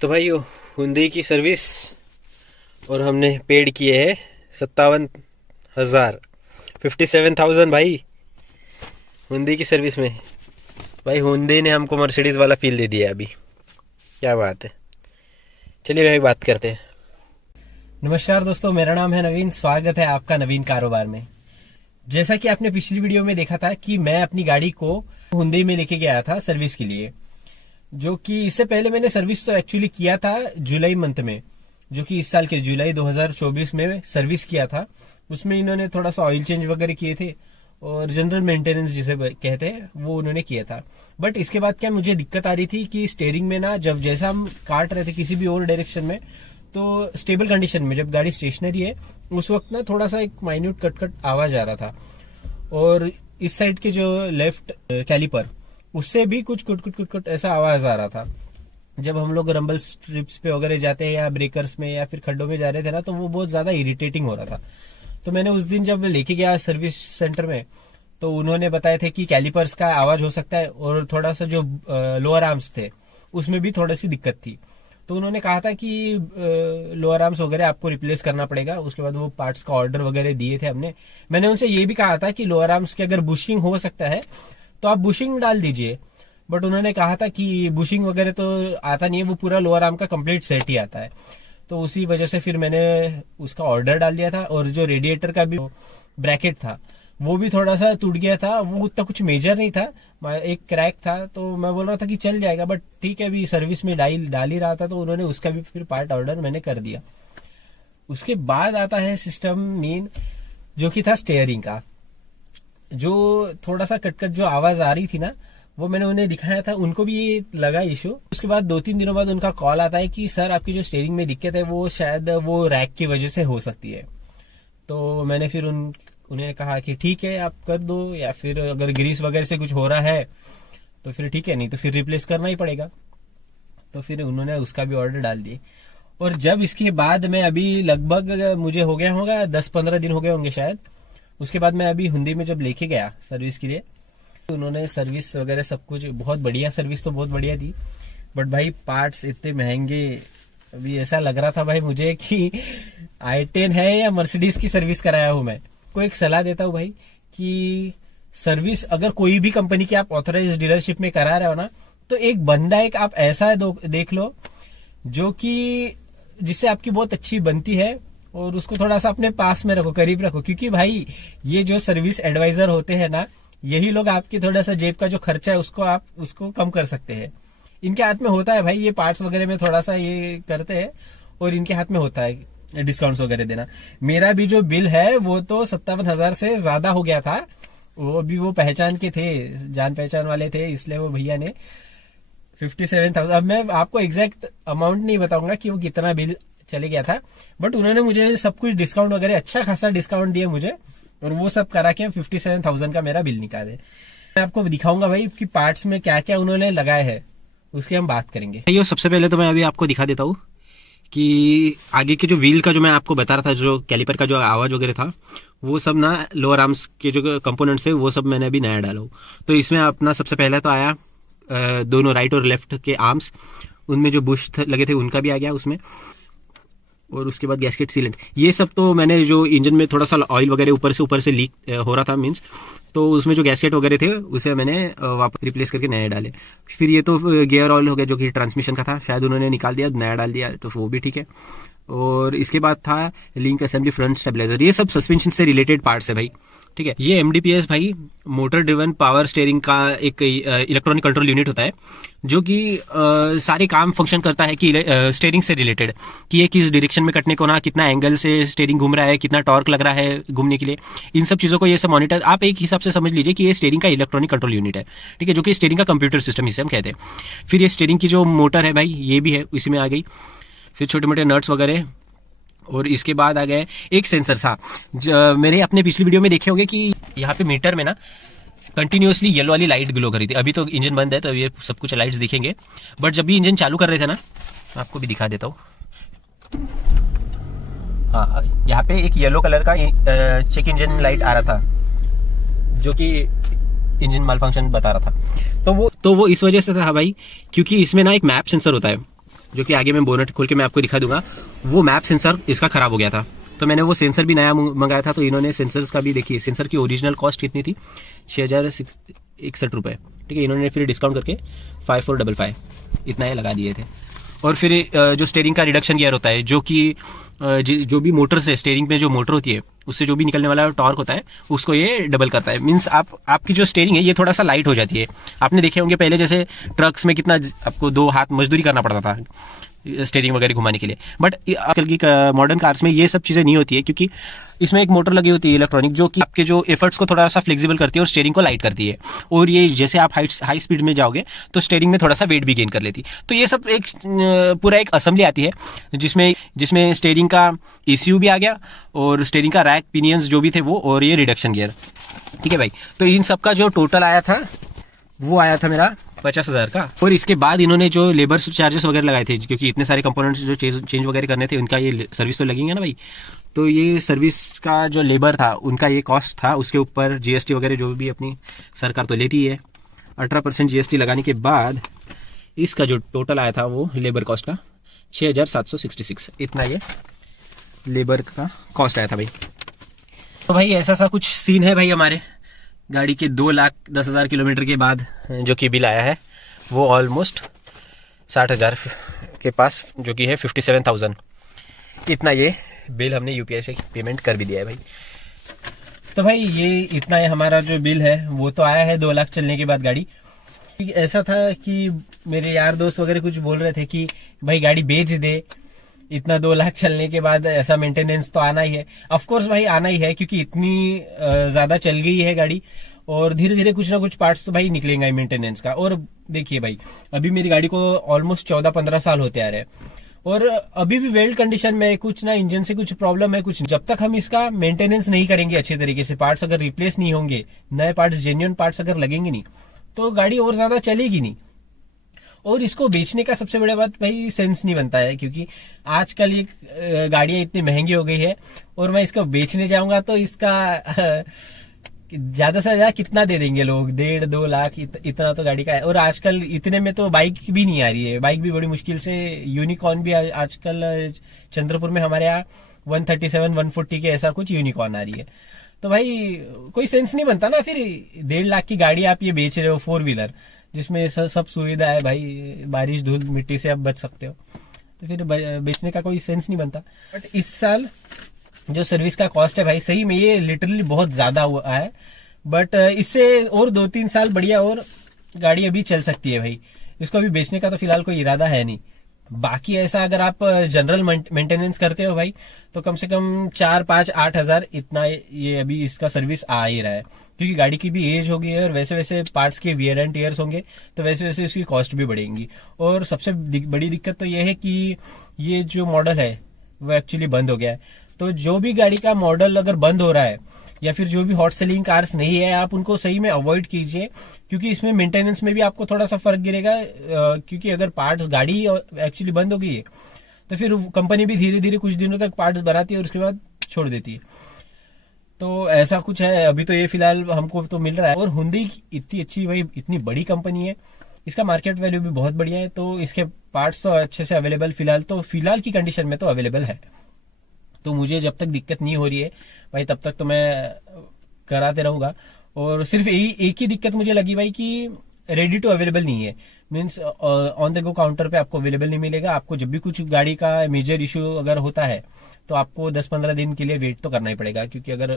तो भाई हुंडई की सर्विस और हमने पेड किए हैं 57,000 57,000 भाई हुंडई की सर्विस में। भाई हुंडई ने हमको मर्सिडीज़ वाला फील दे दिया अभी। क्या बात है। चलिए भाई बात करते हैं। नमस्कार दोस्तों, मेरा नाम है नवीन। स्वागत है आपका नवीन कारोबार में। जैसा कि आपने पिछली वीडियो में देखा था कि मैं अपनी गाड़ी को हुंडई में लेके गया था सर्विस के लिए, जो कि इससे पहले मैंने सर्विस तो एक्चुअली किया था जुलाई मंथ में, जो कि इस साल के जुलाई 2024 में सर्विस किया था। उसमें इन्होंने थोड़ा सा ऑयल चेंज वगैरह किए थे और जनरल मेंटेनेंस जिसे कहते हैं वो उन्होंने किया था। बट इसके बाद क्या मुझे दिक्कत आ रही थी कि स्टीयरिंग में ना, जब जैसा हम काट रहे थे किसी भी और डायरेक्शन में, तो स्टेबल कंडीशन में जब गाड़ी स्टेशनरी है उस वक्त ना थोड़ा सा एक माइन्यूट कट आवाज आ रहा था। और इस साइड के जो लेफ्ट कैलिपर उससे भी कुछ कुट ऐसा आवाज आ रहा था। जब हम लोग रंबल स्ट्रिप्स पे वगैरह जाते हैं या ब्रेकर्स में या फिर खड्डों में जा रहे थे ना, तो वो बहुत ज्यादा इरिटेटिंग हो रहा था। तो मैंने उस दिन जब लेके गया सर्विस सेंटर में, तो उन्होंने बताया थे कि कैलिपर्स का आवाज हो सकता है और थोड़ा सा जो लोअर आर्म्स थे उसमें भी थोड़ी सी दिक्कत थी। तो उन्होंने कहा था कि लोअर आर्म्स वगैरह आपको रिप्लेस करना पड़ेगा। उसके बाद वो पार्ट्स का ऑर्डर वगैरह दिए थे हमने। मैंने उनसे ये भी कहा था कि लोअर आर्म्स के अगर बुशिंग हो सकता है तो आप बुशिंग डाल दीजिए। बट उन्होंने कहा था कि बुशिंग वगैरह तो आता नहीं है, वो पूरा लोअर आर्म का कंप्लीट सेट ही आता है। तो उसी वजह से फिर मैंने उसका ऑर्डर डाल दिया था। और जो रेडिएटर का भी ब्रैकेट था वो भी थोड़ा सा टूट गया था। वो उतना कुछ मेजर नहीं था, एक क्रैक था। तो मैं बोल रहा था कि चल जाएगा, बट ठीक है, अभी सर्विस में डाल ही रहा था, तो उन्होंने उसका भी फिर पार्ट ऑर्डर मैंने कर दिया। उसके बाद आता है सिस्टम मेन, जो कि था स्टीयरिंग का। जो थोड़ा सा कटकट जो आवाज आ रही थी ना, वो मैंने उन्हें दिखाया था, उनको भी ये लगा इशू। उसके बाद 2-3 दिनों बाद उनका कॉल आता है कि सर आपकी जो स्टीयरिंग में दिक्कत है वो शायद वो रैक की वजह से हो सकती है। तो मैंने फिर उन्हें कहा कि ठीक है आप कर दो, या फिर अगर ग्रीस वगैरह से कुछ हो रहा है तो फिर ठीक है, नहीं तो फिर रिप्लेस करना ही पड़ेगा। तो फिर उन्होंने उसका भी ऑर्डर डाल दिए। और जब इसके बाद मैं अभी लगभग मुझे हो गया होगा 10-15 दिन हो गए होंगे शायद। उसके बाद मैं अभी हुंडई में जब लेके गया सर्विस के लिए, उन्होंने सर्विस वगैरह सब कुछ बहुत बढ़िया, सर्विस तो बहुत बढ़िया दी। बट भाई पार्ट्स इतने महंगे। अभी ऐसा लग रहा था भाई मुझे कि i10 है या मर्सिडीज की सर्विस कराया हूं मैं। को एक सलाह देता हूं भाई कि सर्विस अगर कोई भी कंपनी की आप ऑथराइज डीलरशिप में करा रहे हो ना, तो एक बंदा एक आप ऐसा देख लो जो कि जिससे आपकी बहुत अच्छी बनती है, और उसको थोड़ा सा अपने पास में रखो, करीब रखो। क्योंकि भाई ये जो सर्विस एडवाइजर होते हैं ना, यही लोग आपकी थोड़ा सा जेब का जो खर्चा है उसको कम कर सकते हैं। इनके हाथ में होता है भाई, ये पार्ट्स वगैरह में थोड़ा सा ये करते हैं और इनके हाथ में होता है डिस्काउंट्स वगैरह देना। मेरा भी जो बिल है वो तो 57,000 से ज्यादा हो गया था। वो भी वो पहचान के थे, जान पहचान वाले थे, इसलिए वो भैया ने 57,000, अब मैं आपको एग्जैक्ट अमाउंट नहीं बताऊंगा कि वो कितना बिल चले गया था, बट उन्होंने मुझे सब कुछ डिस्काउंट वगैरह अच्छा खासा डिस्काउंट दिया मुझे, और वो सब करा के 57,000 का मेरा बिल निकाले। मैं आपको दिखाऊंगा भाई कि पार्ट्स में क्या क्या उन्होंने लगाए हैं, उसकी हम बात करेंगे। ये सबसे पहले तो मैं अभी आपको दिखा देता हूँ कि आगे के जो व्हील का जो मैं आपको बता रहा था, जो कैलिपर का जो आवाज वगैरह था, वो सब ना लोअर आर्म्स के जो कंपोनेंट्स थे वो सब मैंने अभी नया डाला हूँ। तो इसमें अपना सबसे पहले तो आया दोनों राइट और लेफ्ट के आर्म्स, उनमें जो बुश लगे थे उनका भी आ गया उसमें। और उसके बाद गैस्केट सीलेंट, ये सब तो मैंने जो इंजन में थोड़ा सा ऑयल वगैरह ऊपर से लीक हो रहा था मींस, तो उसमें जो गैस्केट वगैरह थे उसे मैंने वापस रिप्लेस करके नए डाले। फिर ये तो गियर ऑयल हो गया जो कि ट्रांसमिशन का था, शायद उन्होंने निकाल दिया, नया डाल दिया, तो वो भी ठीक है। और इसके बाद था लिंक असेंबली, फ्रंट स्टेबलाइजर, ये सब सस्पेंशन से रिलेटेड पार्ट्स है भाई, ठीक है। ये MDPS भाई मोटर ड्रिवन पावर स्टीयरिंग का एक इलेक्ट्रॉनिक कंट्रोल यूनिट होता है, जो कि सारे काम फंक्शन करता है कि स्टीयरिंग से रिलेटेड, कि ये किस डायरेक्शन में कटने को ना, कितना एंगल से स्टीयरिंग घूम रहा है, कितना टॉर्क लग रहा है घूमने के लिए, इन सब चीज़ों को ये सब मॉनिटर, आप एक हिसाब से समझ लीजिए कि ये स्टीयरिंग का इलेक्ट्रॉनिक कंट्रोल यूनिट है, ठीक है, जो कि स्टीयरिंग का कंप्यूटर सिस्टम इसे हम कहते हैं। फिर ये स्टीयरिंग की जो मोटर है भाई, ये भी है, इसी में आ गई। फिर छोटे मोटे नट्स वगैरह, और इसके बाद आ गए एक सेंसर था। मेरे अपने पिछली वीडियो में देखे होंगे कि यहाँ पे मीटर में ना कंटिन्यूसली येलो वाली लाइट ग्लो कर रही थी। अभी तो इंजन बंद है तो ये सब कुछ लाइट्स दिखेंगे, बट जब भी इंजन चालू कर रहे थे ना, आपको भी दिखा देता हूँ। हाँ, यहाँ पे एक येलो कलर का चेक इंजन लाइट आ रहा था, जो कि इंजन माल फंक्शन बता रहा था। तो वो इस वजह से था भाई, क्योंकि इसमें ना एक मैप सेंसर होता है, जो कि आगे मैं बोनट खोल के मैं आपको दिखा दूंगा, वो मैप सेंसर इसका ख़राब हो गया था। तो मैंने वो सेंसर भी नया मंगाया था। तो इन्होंने सेंसर्स का भी देखिए, सेंसर की ओरिजिनल कॉस्ट कितनी थी, 6,061 रुपये, ठीक है। इन्होंने फिर डिस्काउंट करके 5455 इतना ये लगा दिए थे। और फिर जो स्टीयरिंग का रिडक्शन गियर होता है, जो कि जो भी मोटर से, स्टीयरिंग पे जो मोटर होती है उससे जो भी निकलने वाला टॉर्क होता है उसको ये डबल करता है। मीन्स आपकी जो स्टीयरिंग है ये थोड़ा सा लाइट हो जाती है। आपने देखे होंगे पहले जैसे ट्रक्स में कितना आपको 2 हाथ मजदूरी करना पड़ता था स्टीयरिंग वगैरह घुमाने के लिए, बट आजकल की मॉडर्न कार्स में ये सब चीज़ें नहीं होती है, क्योंकि इसमें एक मोटर लगी होती है इलेक्ट्रॉनिक, जो कि आपके जो एफर्ट्स को थोड़ा सा फ्लेक्सिबल करती है और स्टीयरिंग को लाइट करती है। और ये जैसे आप हाई स्पीड में जाओगे तो स्टीयरिंग में थोड़ा सा वेट भी गेन कर लेती। तो ये सब एक पूरा एक असेंबली आती है जिसमें स्टीयरिंग का ECU भी आ गया और स्टीयरिंग का रैक पिनियंस जो भी थे वो, और ये रिडक्शन गियर, ठीक है भाई। तो इन सब का जो टोटल आया था वो आया था मेरा 50,000 का। और इसके बाद इन्होंने जो लेबर चार्जेस वगैरह लगाए थे, क्योंकि इतने सारे कंपोनेंट्स जो चेंज वगैरह करने थे, उनका ये सर्विस तो लगेंगे ना भाई। तो ये सर्विस का जो लेबर था उनका ये कॉस्ट था, उसके ऊपर GST वगैरह जो भी अपनी सरकार तो लेती है। 18% GST लगाने के बाद इसका जो टोटल आया था वो लेबर कॉस्ट का 6,766, इतना ये लेबर का कॉस्ट आया था भाई। तो भाई ऐसा सा कुछ सीन है भाई हमारे गाड़ी के 2,10,000 किलोमीटर के बाद जो कि बिल आया है वो ऑलमोस्ट 60,000 के पास, जो कि है 57,000। इतना ये बिल हमने UPI से पेमेंट कर भी दिया है भाई। तो भाई ये इतना है हमारा जो बिल है वो तो आया है 2 लाख चलने के बाद गाड़ी। ऐसा था कि मेरे यार दोस्त वगैरह कुछ बोल रहे थे कि भाई गाड़ी बेच दे, इतना 2 लाख चलने के बाद ऐसा मेंटेनेंस तो आना ही है। ऑफ कोर्स भाई आना ही है, क्योंकि इतनी ज्यादा चल गई है गाड़ी, और धीरे धीरे कुछ ना कुछ पार्ट्स तो भाई निकलेंगे मेंटेनेंस का। और देखिए भाई, अभी मेरी गाड़ी को ऑलमोस्ट 14-15 साल होते आ रहे हैं, और अभी भी वेल्ड कंडीशन में, कुछ ना इंजन से कुछ प्रॉब्लम है कुछ। जब तक हम इसका मेंटेनेंस नहीं करेंगे अच्छे तरीके से, पार्ट्स अगर रिप्लेस नहीं होंगे, नए पार्ट्स, जेन्युइन पार्ट्स अगर लगेंगे नहीं, तो गाड़ी और ज्यादा चलेगी नहीं। और इसको बेचने का सबसे बड़ा बात भाई सेंस नहीं बनता है, क्योंकि आजकल ये गाड़ियां इतनी महंगी हो गई है, और मैं इसको बेचने जाऊंगा तो इसका ज्यादा से ज्यादा कितना दे देंगे लोग, 1.5-2 लाख, इतना तो गाड़ी का है। और आजकल इतने में तो बाइक भी नहीं आ रही है, बाइक भी बड़ी मुश्किल से, यूनिकॉर्न भी आजकल चंद्रपुर में हमारे यहाँ 137-140 के ऐसा कुछ यूनिकॉर्न आ रही है। तो भाई कोई सेंस नहीं बनता ना, फिर 1.5 लाख की गाड़ी आप ये बेच रहे हो, 4 व्हीलर, जिसमें सब सुविधा है भाई, बारिश धूल मिट्टी से आप बच सकते हो, तो फिर बेचने का कोई सेंस नहीं बनता। बट इस साल जो सर्विस का कॉस्ट है भाई, सही में ये लिटरली बहुत ज्यादा हुआ है। बट इससे और 2-3 साल बढ़िया और गाड़ी अभी चल सकती है भाई। इसको अभी बेचने का तो फिलहाल कोई इरादा है नहीं। बाकी ऐसा अगर आप जनरल मेंटेनेंस करते हो भाई, तो कम से कम 4-5-8 हजार इतना ये अभी इसका सर्विस आ ही रहा है, क्योंकि गाड़ी की भी एज हो गई है, और वैसे वैसे पार्ट्स के वियर एंड टीयर्स होंगे, तो वैसे वैसे इसकी कॉस्ट भी बढ़ेंगी। और सबसे बड़ी दिक्कत तो ये है कि ये जो मॉडल है वो एक्चुअली बंद हो गया है। तो जो भी गाड़ी का मॉडल अगर बंद हो रहा है, या फिर जो भी हॉट सेलिंग कार्स नहीं है, आप उनको सही में अवॉइड कीजिए, क्योंकि इसमें मेंटेनेंस में भी आपको थोड़ा सा फर्क गिरेगा। क्योंकि अगर पार्ट्स, गाड़ी एक्चुअली बंद हो गई है, तो फिर कंपनी भी धीरे धीरे कुछ दिनों तक पार्ट्स बनाती है और उसके बाद छोड़ देती है। तो ऐसा कुछ है अभी। तो ये फिलहाल हमको तो मिल रहा है। और हुंडई इतनी अच्छी भाई, इतनी बड़ी कंपनी है, इसका मार्केट वैल्यू भी बहुत बढ़िया है, तो इसके पार्ट्स तो अच्छे से अवेलेबल फिलहाल की कंडीशन में तो अवेलेबल है। तो मुझे जब तक दिक्कत नहीं हो रही है भाई, तब तक तो मैं कराते रहूंगा। और सिर्फ एक ही दिक्कत मुझे लगी भाई कि रेडी टू अवेलेबल नहीं है, means on the go counter पे आपको अवेलेबल नहीं मिलेगा। आपको जब भी कुछ गाड़ी का मेजर इशू अगर होता है, तो आपको 10-15 दिन के लिए वेट तो करना ही पड़ेगा, क्योंकि अगर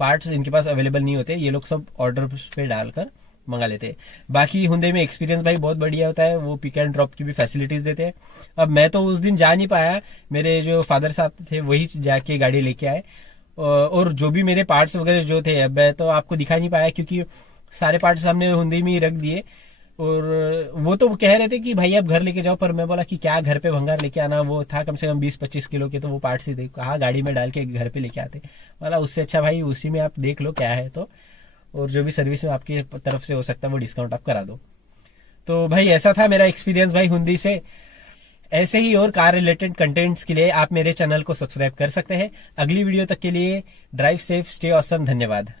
पार्ट्स इनके पास अवेलेबल नहीं होते, ये लोग सब ऑर्डर पे डालकर मंगा लेते हैं। बाकी हुंडई में एक्सपीरियंस भाई बहुत बढ़िया होता है, वो पिक एंड ड्रॉप की भी फैसिलिटीज देते हैं। अब मैं तो उस दिन जा नहीं पाया, मेरे जो फादर साहब थे वही जाके गाड़ी लेके आए, और जो भी मेरे पार्ट्स वगैरह जो थे, अब मैं तो आपको दिखा नहीं पाया, क्योंकि सारे पार्ट्स हमने हुंडई में ही रख दिए। और वो तो कह रहे थे कि भाई आप घर लेके जाओ, पर मैं बोला कि क्या घर पे भंगार लेके आना, वो था कम से कम 20-25 किलो के, तो वो पार्ट्स ही थे, कहा गाड़ी में डाल के घर पे लेके आते। बोला उससे अच्छा भाई उसी में आप देख लो क्या है, तो और जो भी सर्विस में आपकी तरफ से हो सकता है वो डिस्काउंट आप करा दो। तो भाई ऐसा था मेरा एक्सपीरियंस भाई हुंडई से। ऐसे ही और कार रिलेटेड कंटेंट्स के लिए आप मेरे चैनल को सब्सक्राइब कर सकते हैं। अगली वीडियो तक के लिए ड्राइव सेफ, स्टे ऑसम, धन्यवाद।